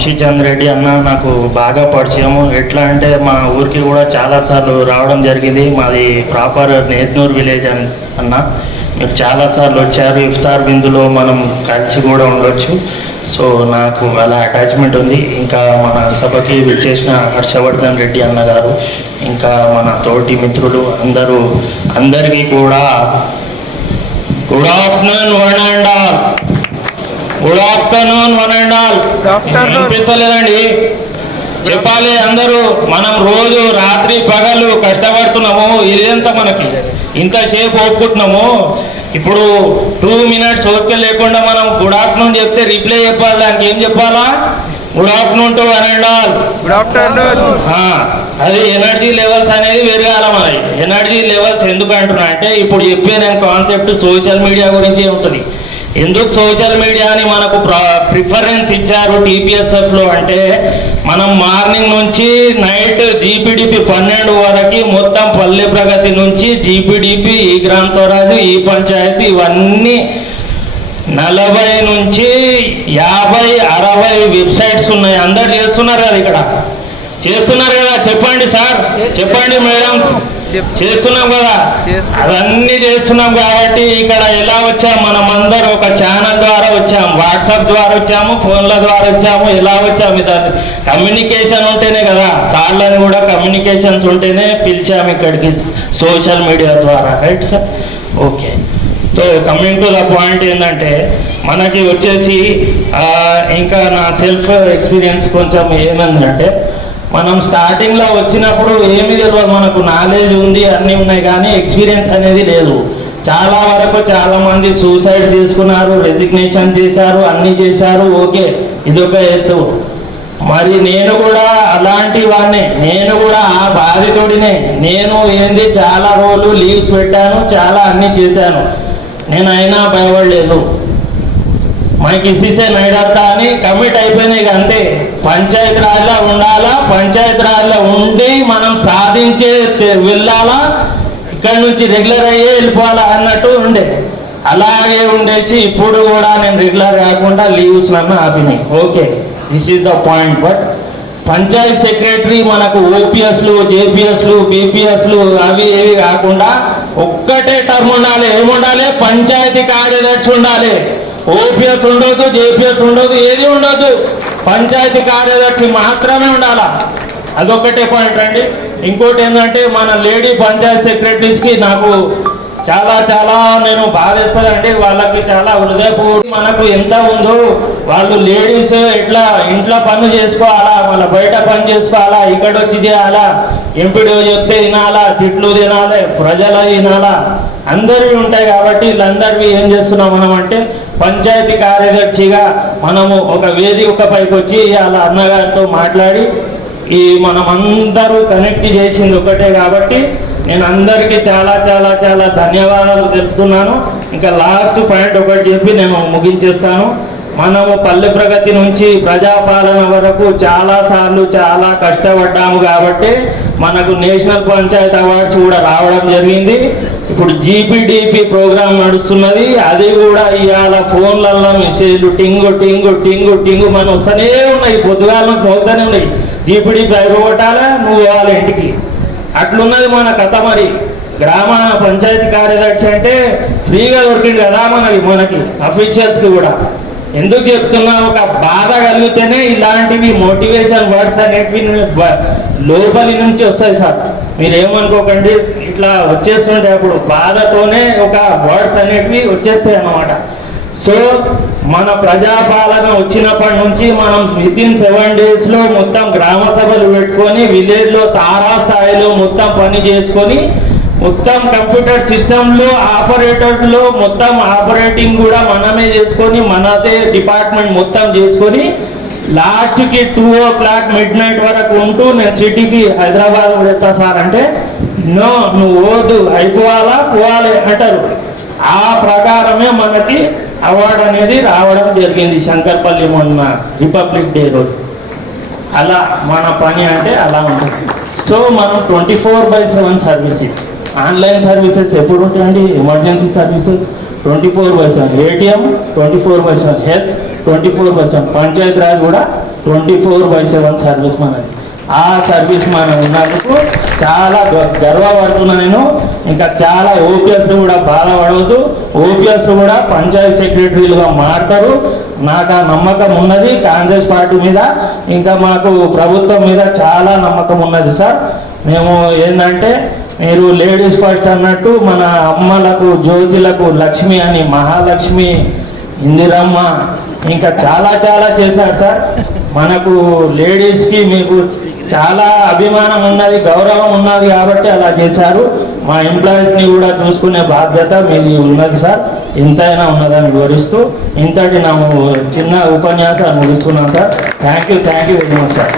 వంశీచంద్ రెడ్డి అన్న నాకు బాగా పరిచయము. ఎట్లా అంటే మా ఊరికి కూడా చాలాసార్లు రావడం జరిగింది. మాది ప్రాపర్ నేత్నూర్ విలేజ్ అన్న. మీరు చాలాసార్లు వచ్చారు. ఇఫ్తార్ బిందులో మనం కలిసి కూడా ఉండొచ్చు. సో నాకు అలా అటాచ్మెంట్ ఉంది. ఇంకా మన సభకి విచ్చేసిన హర్షవర్ధన్ రెడ్డి అన్న గారు, ఇంకా మన తోటి మిత్రులు అందరికీ కూడా good afternoon one and all. Good afternoon one and all. అనిపించలేదండి, చెప్పాలి అందరూ. మనం రోజు రాత్రి పగలు కష్టపడుతున్నాము. ఇదంతా మనకి ఇంతసేపు ఒప్పుకుంటున్నాము. ఇప్పుడు 2 minutes ఓకే లేకుండా మనం గుడ్ ఆఫ్టర్నూన్ చెప్తే రిప్లై చెప్పాలి. దానికి ఏం చెప్పాలా? Good afternoon to one and all. Good afternoon. అది ఎనర్జీ లెవెల్స్ అనేది పెరగాల. మరి ఎనర్జీ లెవెల్స్ ఎందుకు అంటున్నా అంటే, ఇప్పుడు చెప్పే నేను కాన్సెప్ట్ సోషల్ మీడియా గురించి ఉంటుంది. ఎందుకు సోషల్ మీడియాని మనకు ప్రిఫరెన్స్ ఇచ్చారు టీపీఎస్ఎఫ్లో అంటే, మనం మార్నింగ్ నుంచి నైట్ జీపీడీపీ 12 వరకు మొత్తం పల్లె ప్రగతి నుంచి జీపీడీపీ, ఈ గ్రామ స్వరాజ్, ఈ పంచాయతీ, ఇవన్నీ 40 నుంచి 50, 60 వెబ్సైట్స్ ఉన్నాయి. అందరు చేస్తున్నారు కదా, ఇక్కడ చేస్తున్నారు కదా. చెప్పండి సార్, చెప్పండి మేడమ్స్, చేస్తున్నాం కదా. అవన్నీ చేస్తున్నాం కాబట్టి ఇక్కడ ఎలా వచ్చాం? మనం అందరూ ఒక ఛానల్ ద్వారా వచ్చాము, వాట్సాప్ ద్వారా వచ్చాము, ఫోన్ల ద్వారా వచ్చాము. ఎలా వచ్చాము? కమ్యూనికేషన్ ఉంటేనే కదా. సార్లను కూడా కమ్యూనికేషన్స్ ఉంటేనే పిలిచాము ఇక్కడికి, సోషల్ మీడియా ద్వారా. Right sir? Okay. So coming to the point ఏంటంటే, మనకి వచ్చేసి ఇంకా నా సెల్ఫ్ ఎక్స్పీరియన్స్ కొంచెం ఏమైందంటే, మనం స్టార్టింగ్లో వచ్చినప్పుడు ఏమీ తెలియదు. మనకు నాలెడ్జ్ ఉంది, అన్నీ ఉన్నాయి, కానీ ఎక్స్పీరియన్స్ అనేది లేదు. చాలా వరకు చాలామంది సూసైడ్ చేసుకున్నారు, రెసిగ్నేషన్ చేశారు, అన్నీ చేశారు. ఓకే, ఇదొక ఎత్తు. మరి నేను కూడా అలాంటి వాడినే, నేను కూడా ఆ బాధితుడినే. నేను ఏంది చాలా రోజులు లీవ్స్ పెట్టాను, చాలా అన్నీ చేశాను. నేను అయినా భయపడలేదు. మనకి ఇసిసే నైడత్తా అని కమిట్ అయిపోయినాయి. అంతే, పంచాయతీ రాజ్లో ఉండాలా, పంచాయతీ రాజ్లో ఉండి మనం సాధించే వెళ్ళాలా, ఇక్కడ నుంచి రెగ్యులర్ అయ్యే వెళ్ళిపోవాలా అన్నట్టు ఉండే. అలాగే ఉండేసి ఇప్పుడు కూడా నేను రెగ్యులర్ కాకుండా లీవ్స్ నన్ను ఆపినాయి. Okay, this is the point. But panchayat secretary మనకు ఓపీఎస్లు, జేపీఎస్లు, బీపీఎస్లు అవి ఏవి కాకుండా ఒక్కటే టర్మ్ ఉండాలి. ఏముండాలి? పంచాయతీ కార్యదర్శి ఉండాలి. ఓపీఎస్ ఉండదు, జేపీఎస్ ఉండదు, ఏది ఉండదు. పంచాయతీ కార్యదర్శి మాత్రమే ఉండాలా. అదొక్కటే పాయింట్ అండి. ఇంకోటి ఏంటంటే, మన లేడీ పంచాయత్ సెక్రటరీస్కి నాకు చాలా నేను బాధేస్తానండి. వాళ్ళకి చాలా హృదయపూర్వక, మనకు ఎంత ఉందో వాళ్ళు లేడీస్ ఎట్లా ఇంట్లో పనులు చేసుకోవాలా, మళ్ళీ బయట పని చేసుకోవాలా, ఇక్కడ వచ్చి చేయాలా, ఎంపీడీ చెప్తే వినాలా, తిట్లు తినాలి, ప్రజలు వినాలా, అందరివి ఉంటాయి. కాబట్టి వీళ్ళందరివి ఏం చేస్తున్నాం మనం అంటే, పంచాయతీ కార్యదర్శిగా మనము ఒక వేదిక పైకి వచ్చి అలా అన్నగారితో మాట్లాడి ఈ మనం అందరూ కనెక్ట్ చేసింది ఒకటే. కాబట్టి నేను అందరికీ చాలా ధన్యవాదాలు తెలుపుతున్నాను. ఇంకా లాస్ట్ పాయింట్ ఒకటి చెప్పి నేను ముగించేస్తాను. మనము పల్లె ప్రగతి నుంచి ప్రజాపాలన వరకు చాలా కష్టపడ్డాము. కాబట్టి మనకు నేషనల్ పంచాయత్ అవార్డ్స్ కూడా రావడం జరిగింది. ఇప్పుడు జీపీడీపీ ప్రోగ్రాం నడుస్తున్నది. అది కూడా ఇవాళ ఫోన్లలో మెసేజ్లు టింగు మనం వస్తూనే ఉన్నాయి. పొద్దుగాలను పోతూనే ఉన్నాయి. జీపీడీపీ అయిపోగొట్టాలా, నువ్వు వాళ్ళ ఇంటికి. అట్లున్నది మన కథ. మరి గ్రామ పంచాయతీ కార్యదర్శి అంటే ఫ్రీగా దొరికింది కదా మనకి అఫీషియల్స్కి కూడా. ఎందుకు చెప్తున్నా, ఒక బాధ కలిగితేనే ఇలాంటివి మోటివేషన్ వర్డ్స్ అనేవి లోపలి నుంచి వస్తాయి సార్. మీరేమనుకోకండి, ఇట్లా వచ్చేస్తుంటే అప్పుడు బాధతోనే ఒక వర్డ్స్ అనేవి వచ్చేస్తాయి అన్నమాట. సో మన ప్రజాపాలన వచ్చినప్పటి నుంచి మనం వితిన్ 7 days మొత్తం గ్రామ సభలు పెట్టుకొని విలేజ్లో తారాస్థాయిలో మొత్తం పని చేసుకొని, మొత్తం కంప్యూటర్ సిస్టంలో ఆపరేటర్లో మొత్తం ఆపరేటింగ్ కూడా మనమే చేసుకొని, మనదే డిపార్ట్మెంట్ మొత్తం చేసుకొని, లాస్ట్కి 2 o'clock midnight వరకు ఉంటూ నేను సిటీకి హైదరాబాద్ వెళ్తా సార్ అంటే, నో నువ్వు ఓదు, అయిపోవాలా పోవాలి అంటారు. ఆ ప్రకారమే మనకి అవార్డు అనేది రావడం జరిగింది శంకర్పల్లి మొన్న రిపబ్లిక్ డే రోజు. అలా మన పని అంటే అలా ఉంటుంది. సో మనం 24/7 సర్వీసెస్, ఆన్లైన్ సర్వీసెస్ ఎప్పుడు ఉంటాయండి? Emergency services 24/7, ATM 24/7, health 24/7, Panchayati Raj కూడా 24/7 సర్వీస్ మనది. ఆ సర్వీస్ మనం ఉన్నందుకు చాలా గర్వపడుతున్నా నేను. ఇంకా చాలా ఓపీఎస్లు కూడా బాధపడవద్దు, ఓపీఎస్లు కూడా పంచాయతీ సెక్రటరీలుగా మారుతారు. నాకు ఆ నమ్మకం ఉన్నది కాంగ్రెస్ పార్టీ మీద, ఇంకా మాకు ప్రభుత్వం మీద చాలా నమ్మకం ఉన్నది సార్. మేము ఏంటంటే మీరు లేడీస్ ఫస్ట్ అన్నట్టు మన అమ్మలకు జ్యోతిలకు లక్ష్మి అని మహాలక్ష్మి ఇందిరమ్మ ఇంకా చాలా చాలా చేశారు సార్. మనకు లేడీస్కి మీకు చాలా అభిమానం ఉన్నది, గౌరవం ఉన్నది కాబట్టి అలా చేశారు. మా ఎంప్లాయీస్ని కూడా చూసుకునే బాధ్యత మీది ఉన్నది సార్. ఇంతైనా ఉన్నదని వివరిస్తూ ఇంతటి నా చిన్న ఉపన్యాసాన్ని ముగిస్తున్నాను sir. Thank you very much sir.